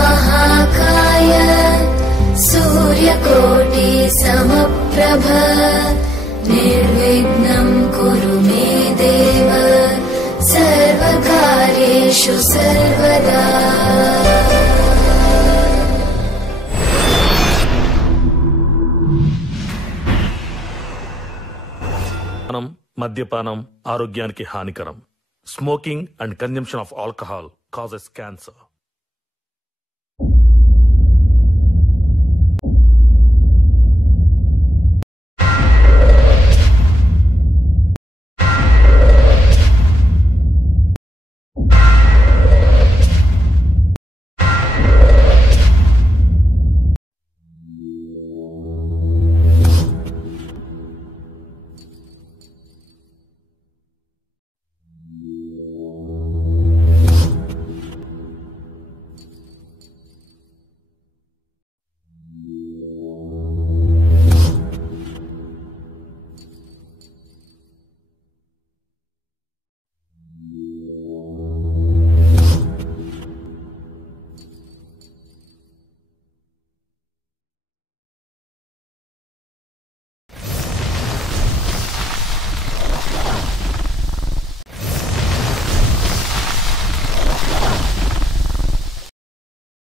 महाकाय सूर्यकोटि समप्रभ निर्विघ्नं कुरु मे देव सर्वकार्येषु सर्वदा। మద్యపానం ఆరోగ్యానికి హానికరం. Smoking and consumption of alcohol causes cancer.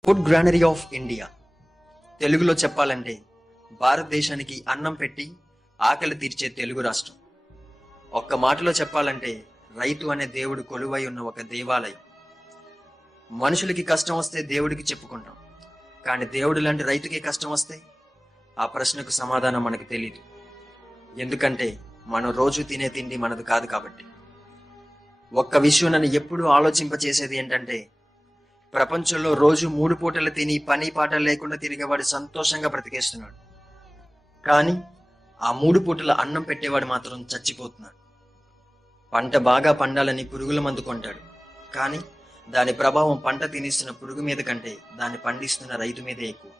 Food granary of India, తెలుగులో చెప్పాలంటే భారతదేశానికి అన్నం పెట్టి ఆకలి తీర్చే తెలుగు రాష్ట్రం. ఒక్క మాటలో చెప్పాలంటే రైతు అనే దేవుడు కొలువై ఉన్న ఒక దేవాలయం. మనుషులకి కష్టం వస్తే దేవుడికి చెప్పుకుంటాం, కానీ దేవుడు లాంటి రైతుకి కష్టం వస్తే ఆ ప్రశ్నకు సమాధానం మనకు తెలియదు. ఎందుకంటే మనం రోజు తినే తిండి మనది కాదు కాబట్టి. ఒక్క విషయం నన్ను ఎప్పుడూ ఆలోచింపచేసేది ఏంటంటే, ప్రపంచంలో రోజు 3 పూటలు తిని పని పాట లేకుండా తిరిగేవాడు సంతోషంగా బ్రతికేస్తున్నాడు, కానీ ఆ 3 పూటల అన్నం పెట్టేవాడు మాత్రం చచ్చిపోతున్నాడు. పంట బాగా పండాలని పురుగుల మందు కొంటాడు, కానీ దాని ప్రభావం పంట తినేస్తున్న పురుగు మీద కంటే దాన్ని పండిస్తున్న రైతు మీదే ఎక్కువ.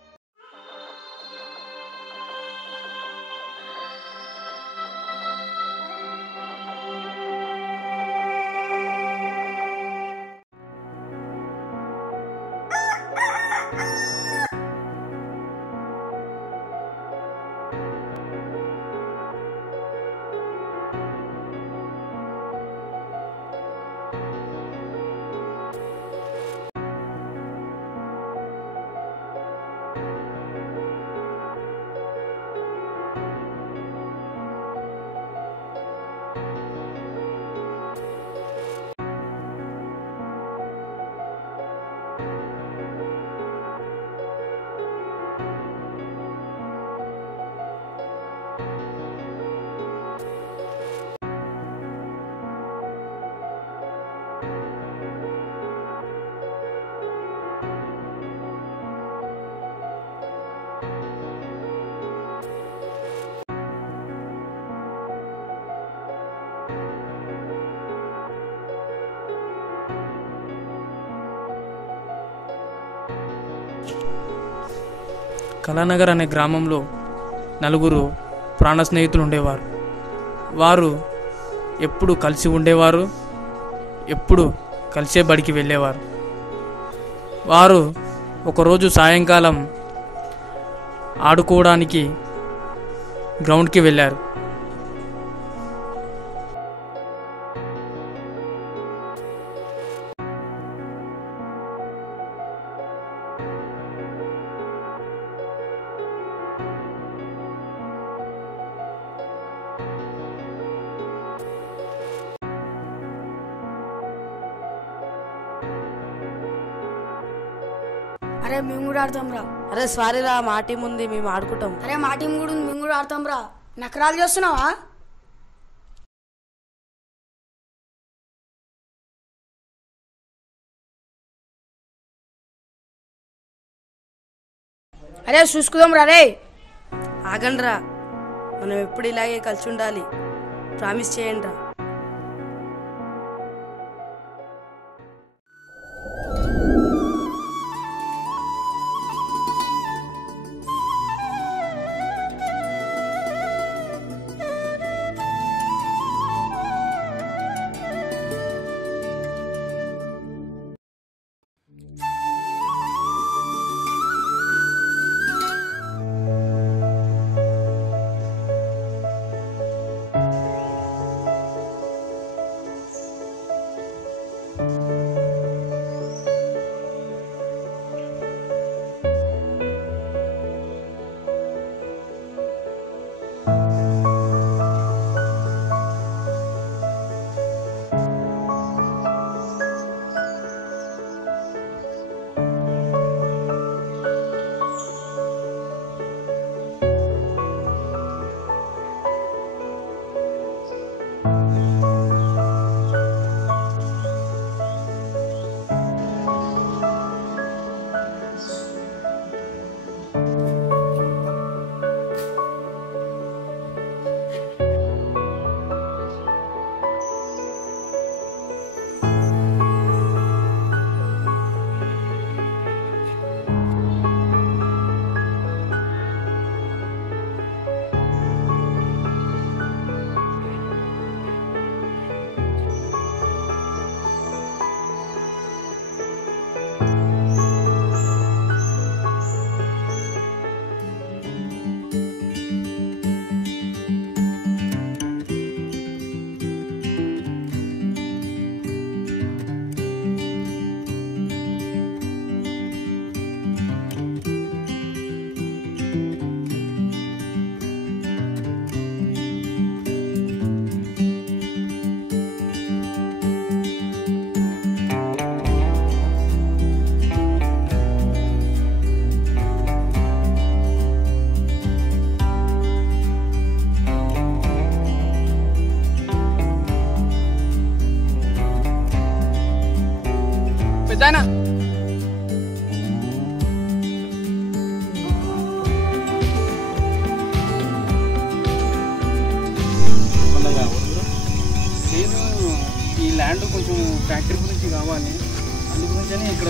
కళానగర్ అనే గ్రామంలో 4 ప్రాణ స్నేహితులు ఉండేవారు. వారు ఎప్పుడు కలిసి ఉండేవారు, ఎప్పుడు కలిసే బడికి వెళ్ళేవారు. వారు ఒకరోజు సాయంకాలం ఆడుకోవడానికి గ్రౌండ్కి వెళ్ళారు. అరే మేము కూడా ఆడతాం రా. అరే సారీ రా, మా టీం ఉంది, మేము ఆడుకుంటాం. అరే మా టీం కూడా ఉంది, మేము కూడా ఆడతాం రా. నకరాలు చేస్తున్నావా? అరే చూసుకుందాం రా. రే ఆగండి రా, మనం ఎప్పుడు ఇలాగే కలిసి ఉండాలి, ప్రామిస్ చేయండి రా. కొంచెం ఫ్యాక్టరీ గురించి కావాలి, అందు గురించని ఇక్కడ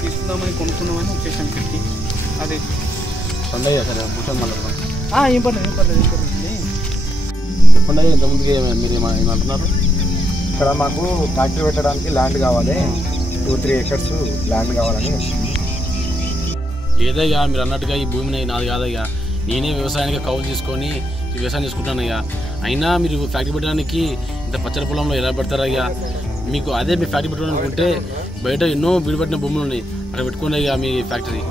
తీసుకుందామని కొనుక్కుందామని వచ్చేసాను ఇక్కడికి. అదే పండగ సరే కూర్చొని మళ్ళీ ఏం పర్లేదు చెప్పండి. ఇంతకుముందుకి మీరు ఏమంటున్నారు? ఇక్కడ మాకు ఫ్యాక్టరీ పెట్టడానికి ల్యాండ్ కావాలి, 2-3 acres ల్యాండ్ కావాలని. లేదయ్యా, మీరు అన్నట్టుగా ఈ భూమిని నాది కాదయ్యా, నేనే వ్యవసాయానికి కౌలు తీసుకొని వ్యవసాయం చేసుకుంటానయ్యా. అయినా మీరు ఫ్యాక్టరీ పెట్టడానికి ఇంత పచ్చడి పొలంలో ఎలా పెడతారయ్యా? మీకు అదే మీ ఫ్యాక్టరీ పెట్టాలనుకుంటే బయట ఎన్నో బీడుపట్టిన భూములు ఉన్నాయి, అక్కడ పెట్టుకోండి అయ్యా మీ ఫ్యాక్టరీ.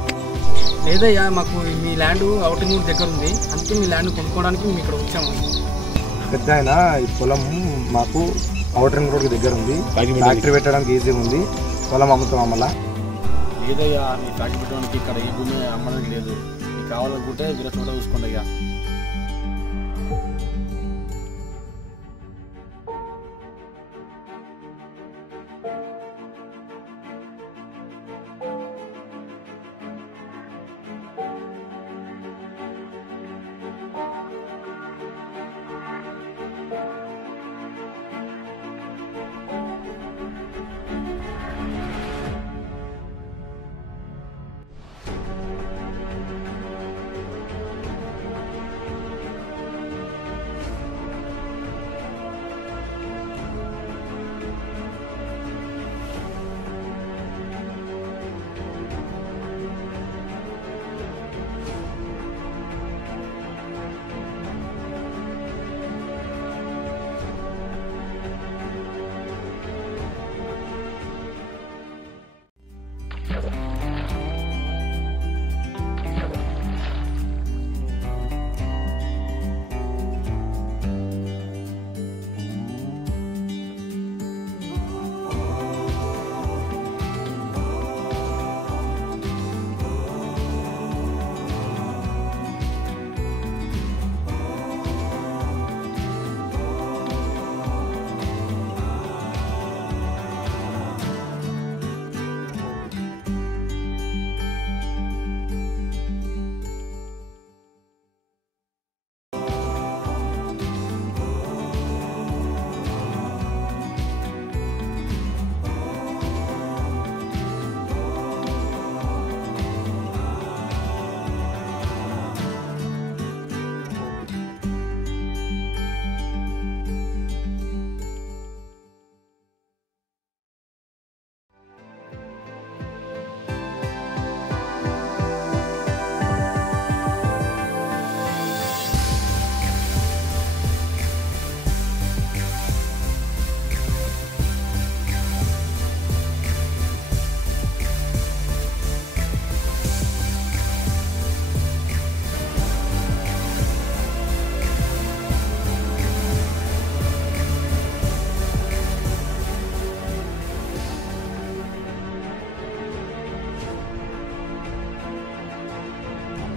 లేదయ్యా, మాకు మీ ల్యాండ్ అవుటింగ్ రోడ్ దగ్గర ఉంది, అందుకే మీ ల్యాండ్ కొనుక్కోవడానికి మేము ఇక్కడ వచ్చాము. పెద్ద అయినా ఈ పొలం మాకు అవుటర్ రోడ్ దగ్గర ఉంది, ఫ్యాక్టరీ పెట్టడానికి ఈజీగా ఉంది, పొలం అమ్ముతాం అమ్మలా. లేదయ్యా, మీ ఫ్యాక్టరీ పెట్టడానికి ఇక్కడ ఈ భూమి అమ్మడానికి లేదు, మీకు కావాలనుకుంటే వేరే చోట చూసుకోండి అయ్యా.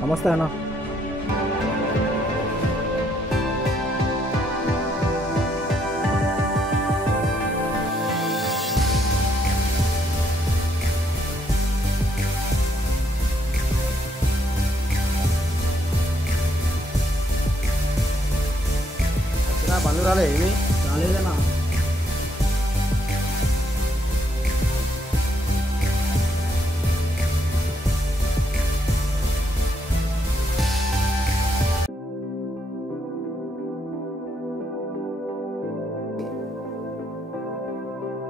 నమస్తే అన్న. బంధు రాలే? ఏమి రాలేదన్నా.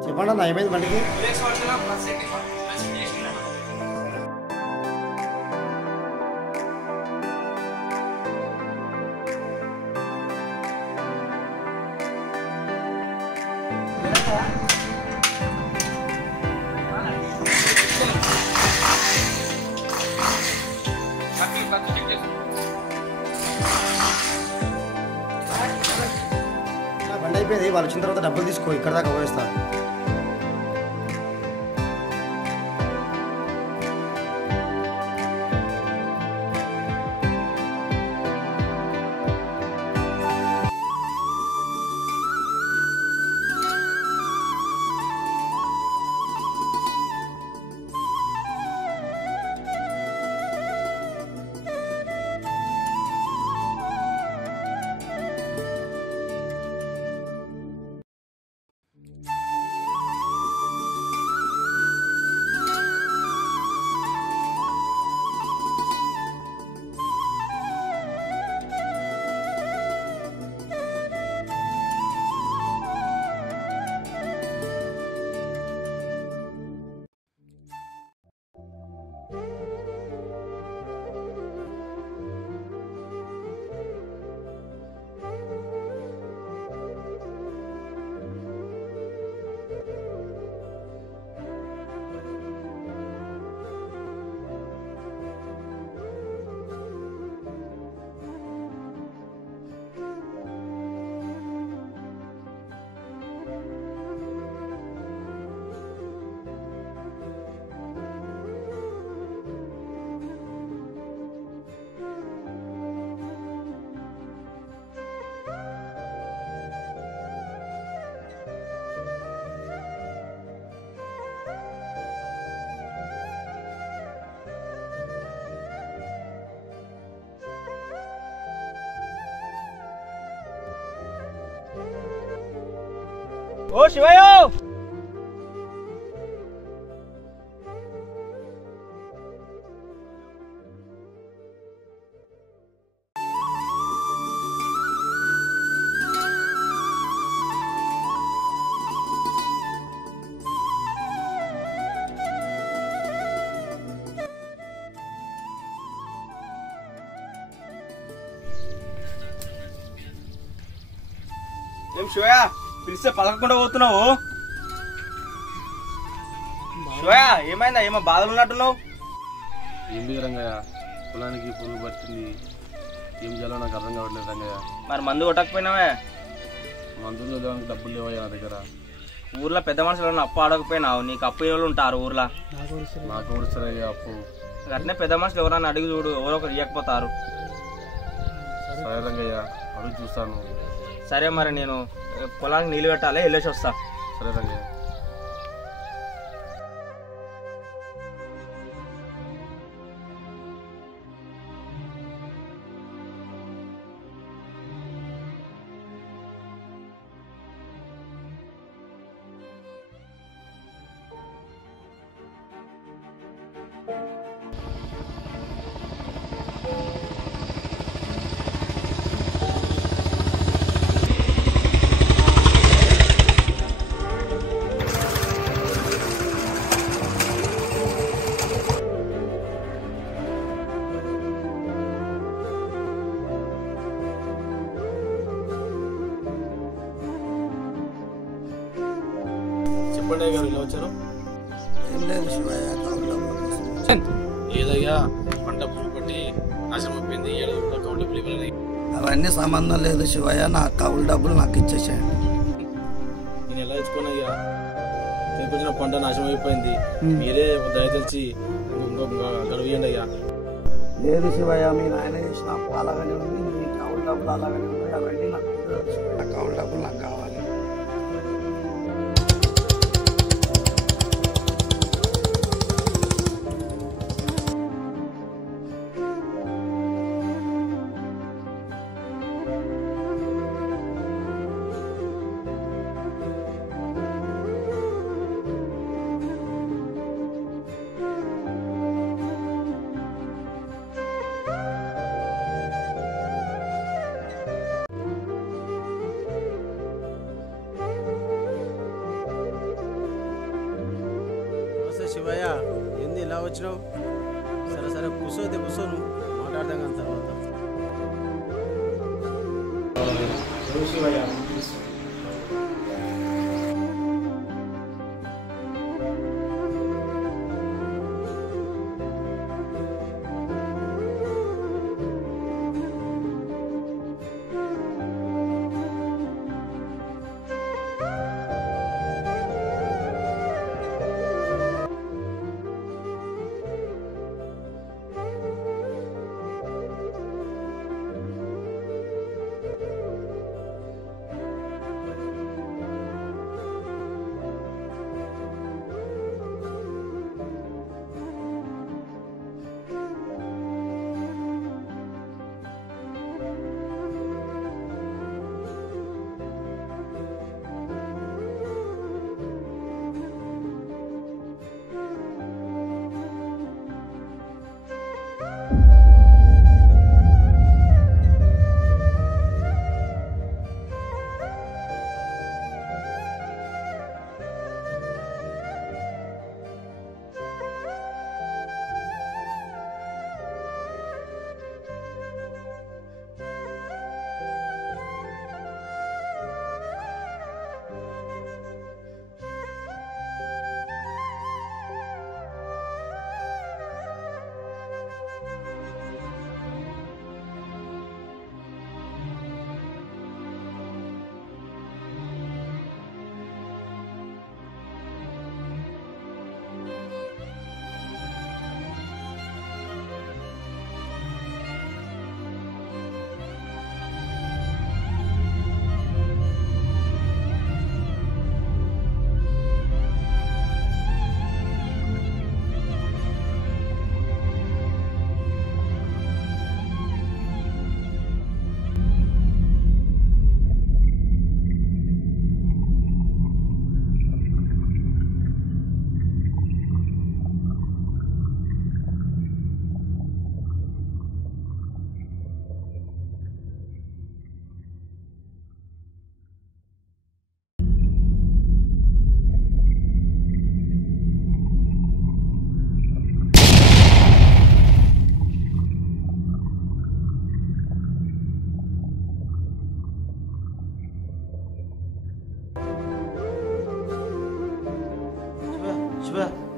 చెప్పండి అన్న, ఏమైంది బండికి? బండి అయిపోయింది, వాళ్ళు వచ్చిన తర్వాత డబ్బులు తీసుకో, ఇక్కడ దాకా పోయిస్తా. ఓ శివయ్య ఏం శివయ్య పిలిస్తే పలకకుండా పోతున్నావు? శివయ్య ఏమైందా? ఏమో బాధలు ఉన్నట్టున్నావు? ఏం లేదు రంగయ్య, పొలానికి పురుగు పట్టింది, ఏం చేయాలో నాకు అర్థం కావట్లేదు రంగయ్య. మరి మందు కొట్టకపోయినావే? మందులు వదలడానికి డబ్బులు లేవయ్యా నా దగ్గర. ఊర్లో పెద్ద మనుషులు అప్పు ఆడకపోయినావు, నీకు అప్పు ఎవరు ఉంటారు ఊర్లో? నాకు వస్తారయ్యా అప్పు. అట్నే పెద్ద మనుషులు ఎవరన్నా అడిగి చూడు, ఎవరో ఒకరు ఇవ్వకపోతారు. సరే రంగయ్య, అడుగు చూస్తాను. సరే మరి నేను పొలానికి నీళ్ళు పెట్టాలి, వెళ్ళేసి వస్తా. సరే రంగయ్య. చెప్పండి గారు, ఇలా వచ్చారు? ఏదయ్యా, పంట పురుగు పట్టి నాశనం అయిపోయింది, అకౌంట్ ఇవ్వాలి. అవన్నీ సంబంధం లేదు శివయ్య, నా కౌలు డబ్బులు నాకు ఇచ్చేసేయండి. నేను ఎలా ఇచ్చుకోనయ్యా? తెంపుకున్న పంట నాశనం అయిపోయింది, మీరే దయతలిచి గడువు ఇవ్వండి అయ్యా. లేదు శివయ్య, మీ నాయన చేసిన అప్పు అలాగనే ఉంది, మీ కౌలు డబ్బులు అలాగనే ఉన్నాయి. అవన్నీ నాకు నా కౌలు డబ్బులు నాకు కావాలి. శివయ్య, ఏంది ఇలా వచ్చినావు? సరే సరే కూర్చోతే కూర్చో, నువ్వు మాట్లాడదాం కానీ తర్వాత. శివయ్య,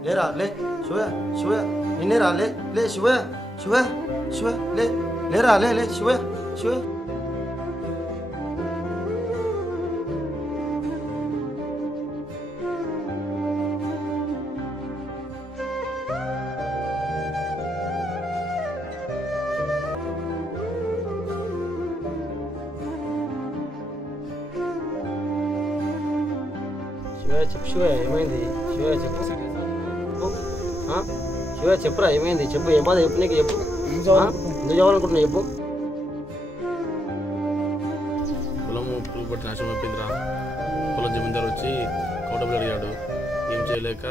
లేరా లే శివయ్య శివయ్య నిన్నేరా లే లే శివయ్య శివయ్య శివయ్య లే లేరా లే లే శివయ్య శివయ్య శివయ్య చెప్పు శివయ్య ఏమైంది శివయ్య చెప్పు శివయ్య చెప్పురా ఏమైంది చెప్పు ఏం బాధ చెప్పు నీకు చెప్పు ఎందుకు చదవాలనుకుంటున్నా చెప్పు పొలము పురుగు పట్టి నాశనం అయిపోయిందిరా పొలం జమీందారు వచ్చి కౌటబులు అడిగాడు ఏం చేయలేక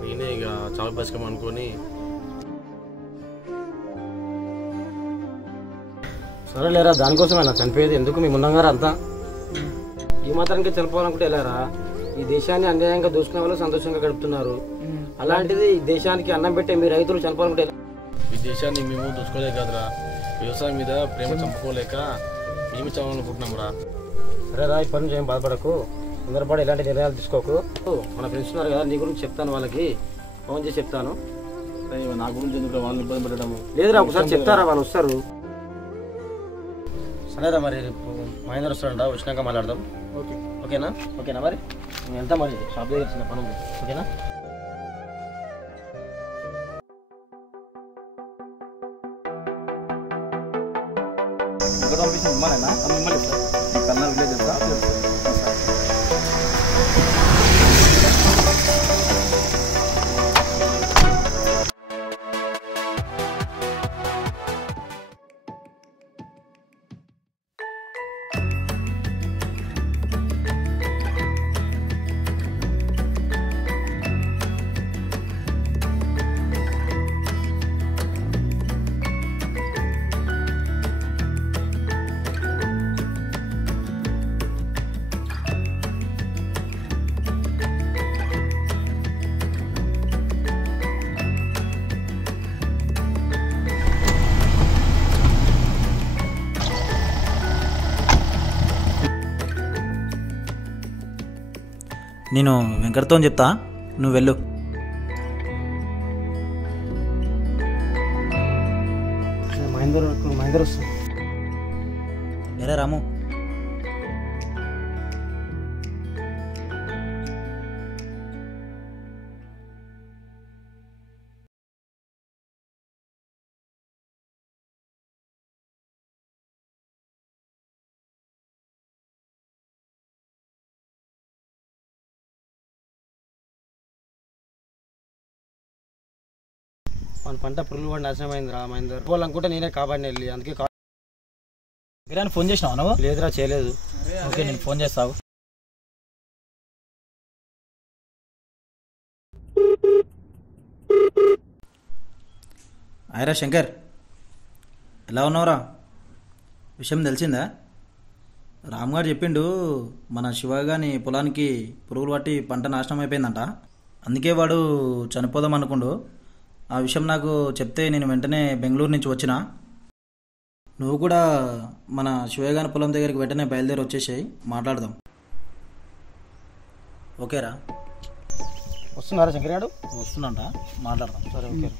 నేనే ఇక చావు బతకం అనుకొని సరేలేరా దానికోసమేనా చనిపోయేది ఎందుకు మీ ముందంగారా అంతా ఈ మాత్రానికి చనిపోవాలనుకుంటే వెళ్ళారా ఈ దేశాన్ని అన్యాయంగా దూసుకునే వాళ్ళు సంతోషంగా గడుపుతున్నారు అలాంటిది ఈ దేశానికి అన్నం పెట్టే మీ రైతులు చనిపోవాలనుకుంటే ఈ దేశాన్ని మేము దూసుకోలేక కదరా వ్యవసాయం మీద ప్రేమ చంపుకోలేక మేము చావాలనుకుంటున్నాం రా సరేరా ఇప్పటి నుంచి ఏం బాధపడకు తొందరపడి ఎలాంటి నిర్ణయాలు తీసుకోకు మన ఫ్రెండ్స్ ఉన్నారు కదా నీ గురించి చెప్తాను వాళ్ళకి ఫోన్ చేసి చెప్తాను నా గురించి ఎందుకు వాళ్ళని ఇబ్బంది పెట్టడము లేదురా ఒకసారి చెప్తారా వాళ్ళు వస్తారు సరేరా మరి రేపు మహేందర్ వస్తాడంట వచ్చినాక మాట్లాడదాం ఓకేనా ఓకేనా మరి నేను వెళ్తా మరి షాప్ దగ్గర చిన్న పని ఉంది ఓకేనా ఎక్కడ పంపించింది మిమ్మల్ని మిమ్మల్ని సార్ కన్నా విలేజ్ సార్ నేను వెంకటతో చెప్తా నువ్వు వెళ్ళు మహేందర్ వస్తుంది ఎరా రాము మన పంట పురుగులు కూడా నాశనం అయిందిరా మహేందర్ పోవాలనుకుంటే నేనే కాపాడిని వెళ్ళి అందుకే కిరణ్ ఫోన్ చేసినావు నువ్వు లేదురా చేయలేదు ఓకే నేను ఫోన్ చేస్తావు ఆయరా శంకర్ ఎలా ఉన్నావురా విషయం తెలిసిందా రామ్ గారు చెప్పిండు మన శివగాని పొలానికి పురుగులు పట్టి పంట నాశనం అయిపోయిందంట అందుకే వాడు చనిపోదాం అనుకుండు ఆ విషయం నాకు చెప్తే నేను వెంటనే బెంగళూరు నుంచి వచ్చిన నువ్వు కూడా మన శివగాని పొలం దగ్గరికి వెంటనే బయలుదేరి వచ్చేసాయి మాట్లాడదాం ఓకేరా వస్తున్నారా శంకర్ గారు వస్తున్నంట మాట్లాడదాం సరే ఓకే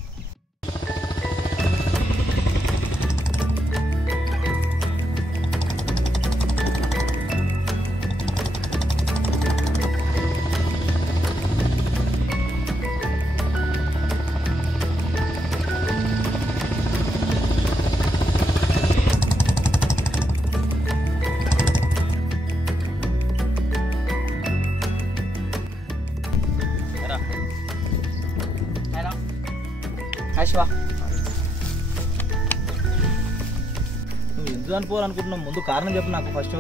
నువ్వు ఎందుకు అనుకోవాలనుకుంటున్నావు ముందు కారణం చెప్పు నాకు ఫస్ట్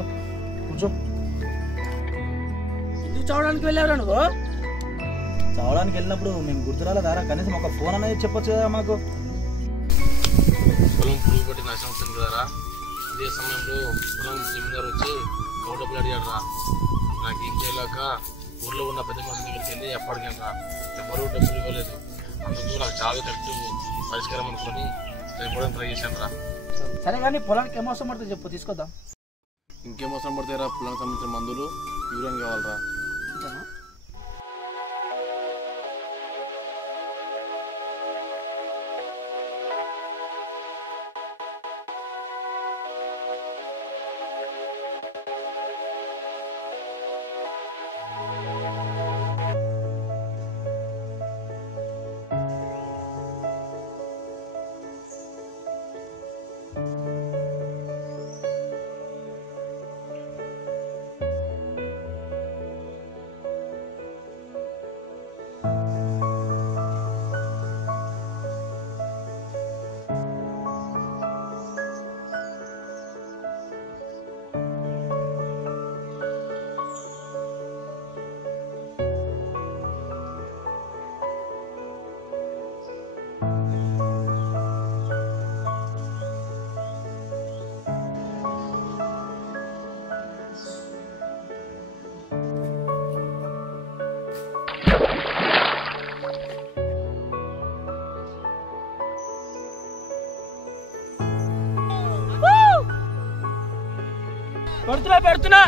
కూర్చో ఎందుకు చావడానికి వెళ్ళావురా నువ్వు చావడానికి వెళ్ళినప్పుడు మేము గుర్తురాల దారా కనీసం ఒక ఫోన్ అనేది చెప్పొచ్చు కదా మాకు పొలం పురుగు పట్టి నాశనం అవుతుంది కదరా అదే సమయంలో పొలం జమీందారు వచ్చి కౌటబులు అడిగాడు రా నాకు ఏం చేయలేక ఊర్లో ఉన్న పెద్ద మనుషుల దగ్గరికి వెళ్ళి ఎప్పటికైనా రా ఎవరు డబ్బులు ఇవ్వలేదు అందుకు నాకు చాలా కరెక్ట్ పరిష్కారం అనుకొని చనిపోవడానికి ట్రై చేశాను రా సరే కానీ పొలానికి ఏం అవసరం పడుతుంది చెప్పు తీసుకొద్దాం ఇంకేం అవసరం పడతాయి రా పొలానికి సంబంధించిన మందులు యూరియన్ కావాలరా పెడుతున్నా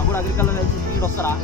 అప్పుడు అగ్రికల్చర్ తెలిసి మీరు వస్తారా?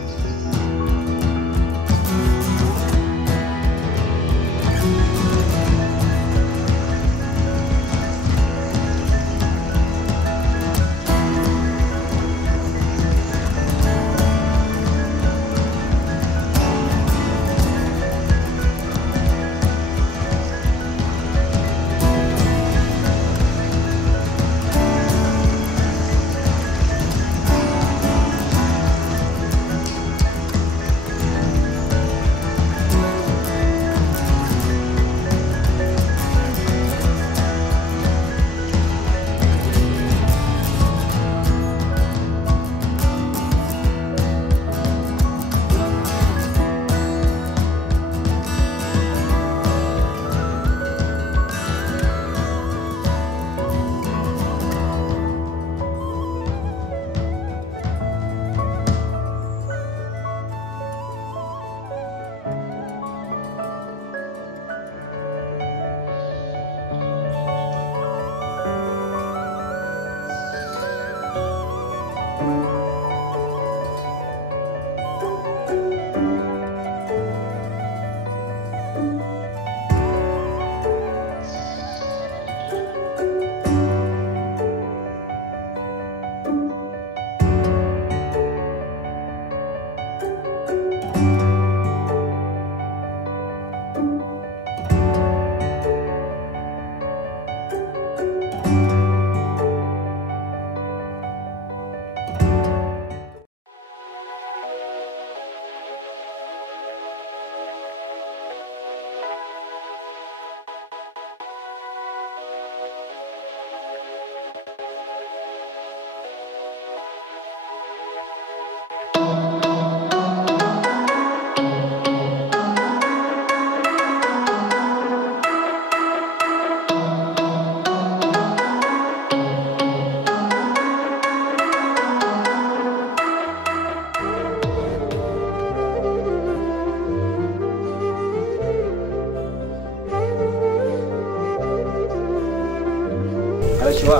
శివ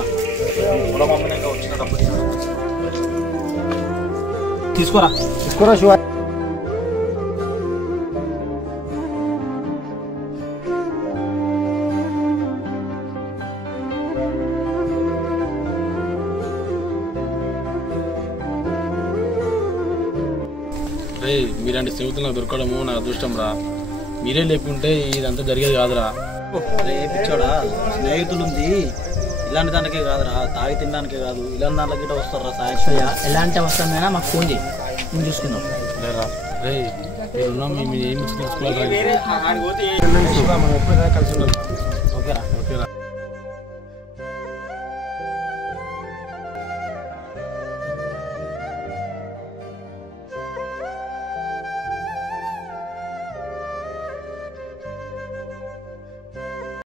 పొలం అమ్మినాక వచ్చిన డబ్బులు తీసుకోరా తీసుకోరా శివ. రే మీలాంటి స్నేహితులు నాకు దొరకడము నా అదృష్టం రా. మీరే లేకుంటే ఇదంతా జరిగేది కాదురా. రే పిచ్చోడా, స్నేహితులు ఉంది ఇలాంటి దానికే కాదురా, తాగి తినడానికే కాదు, ఇలాంటి దాంట్లో గిట్ట వస్తారా సాయం. ఎలాంటి అవసరమైనా మాకు ఫోన్ చేయి, మేము చూసుకుందాం. లేరా రే మీరున్నాం, మేము ఏమి తెలుసుకోవాలి. మనం ఎప్పుడు కలిసి ఉండాలి. ఓకేరా ఓకేరా.